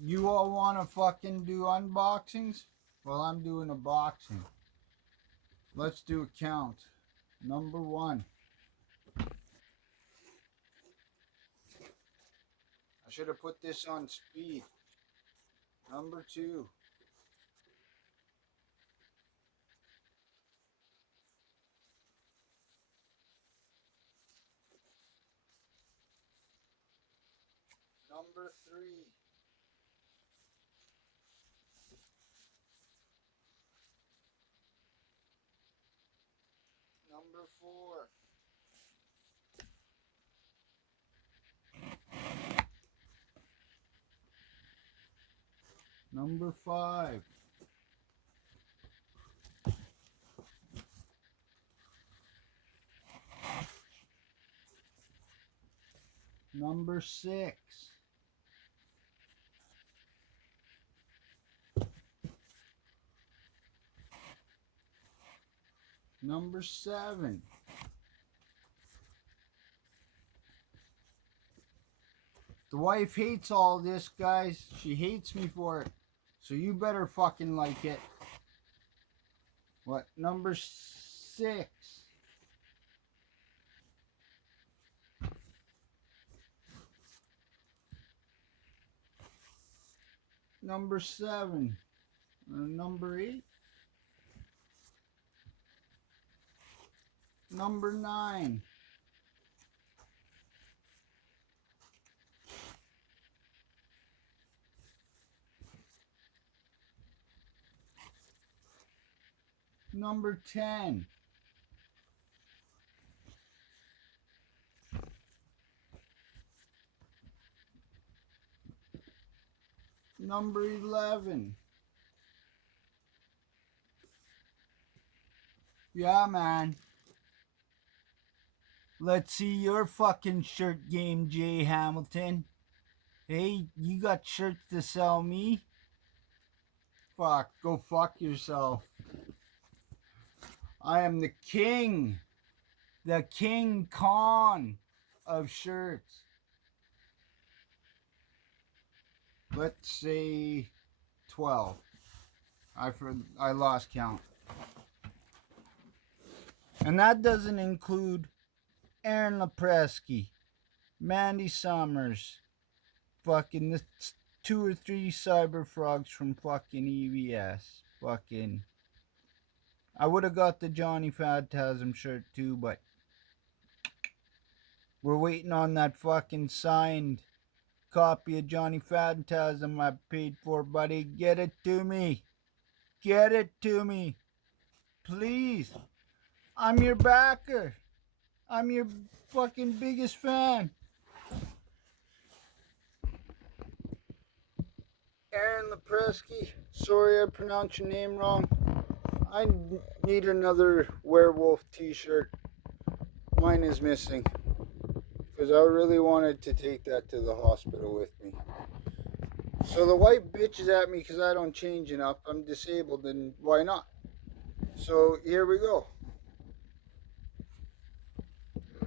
You all want to fucking do unboxings? Well, I'm doing a boxing. Let's do a count. Number 1. I should have put this on speed. Number 2. Number 3. Number 4. Number 5. Number 6. Number 7. The wife hates all this, guys. She hates me for it. So you better fucking like it. What? Number 6. Number 7. Number 8. Number 9. Number 10. Number 11. Yeah, man. Let's see your fucking shirt game, Jay Hamilton. Hey, you got shirts to sell me? Fuck, go fuck yourself. I am the king Khan of shirts. Let's say 12. I lost count. And that doesn't include Aaron Lepresky, Mandy Summers, fucking the 2 or 3 cyber frogs from fucking EVS. Fucking, I would have got the Johnny Phantasm shirt too, but we're waiting on that fucking signed copy of Johnny Phantasm I paid for, buddy. Get it to me. Get it to me. Please. I'm your backer. I'm your fucking biggest fan. Aaron Lepresky. Sorry I pronounced your name wrong. I need another werewolf t-shirt. Mine is missing. Because I really wanted to take that to the hospital with me. So the wife bitches at me because I don't change enough. I'm disabled, and why not? So here we go.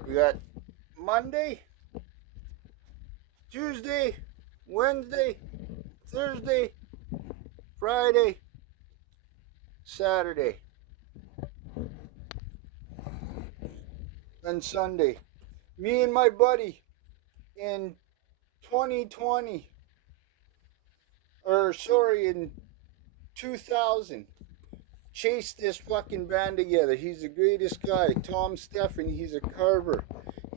We got Monday, Tuesday, Wednesday, Thursday, Friday, Saturday, and Sunday. Me and my buddy in 2020, in 2000, chased this fucking band together. He's the greatest guy. Tom Steffen, he's a carver.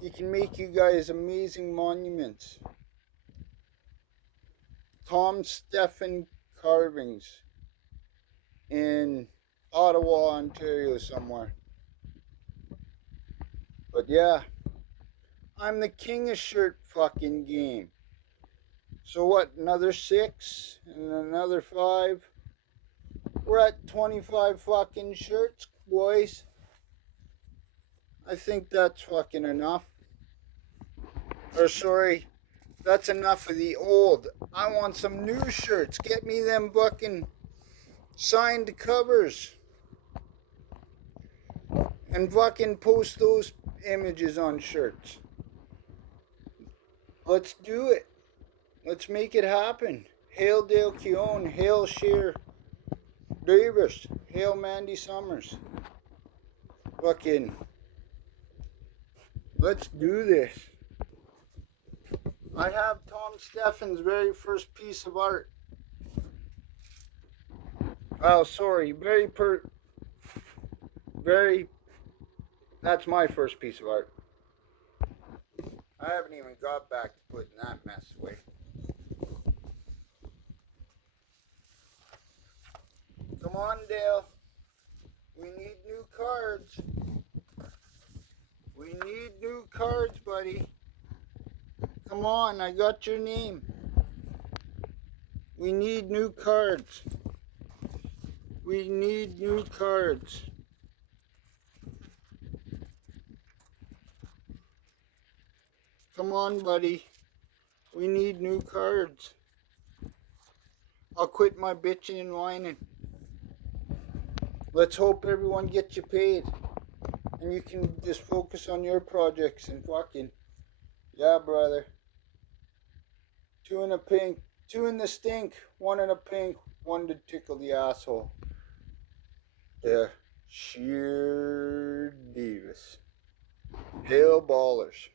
He can make you guys amazing monuments. Tom Steffen Carvings in Ottawa, Ontario somewhere. But yeah, I'm the king of shirt fucking game. So what, another 6 and another 5? We're at 25 fucking shirts, boys. I think that's fucking enough. Or sorry, that's enough of the old. I want some new shirts. Get me them fucking signed covers. And fucking post those images on shirts. Let's do it. Let's make it happen. Hail Dale Keown. Hail Sheer Davis. Hail Mandy Summers. Fucking, let's do this. I have Tom Steffen's very first piece of art. Oh, sorry. That's my first piece of art. I haven't even got back to putting that mess away. Come on, Dale. We need new cards. We need new cards, buddy. Come on, I got your name. We need new cards. We need new cards. Come on, buddy. We need new cards. I'll quit my bitching and whining. Let's hope everyone gets you paid. And you can just focus on your projects and fucking... Yeah, brother. 2 in a pink. 2 in the stink. 1 in a pink. 1 to tickle the asshole. Yeah. Sheer Davis. Hail ballers.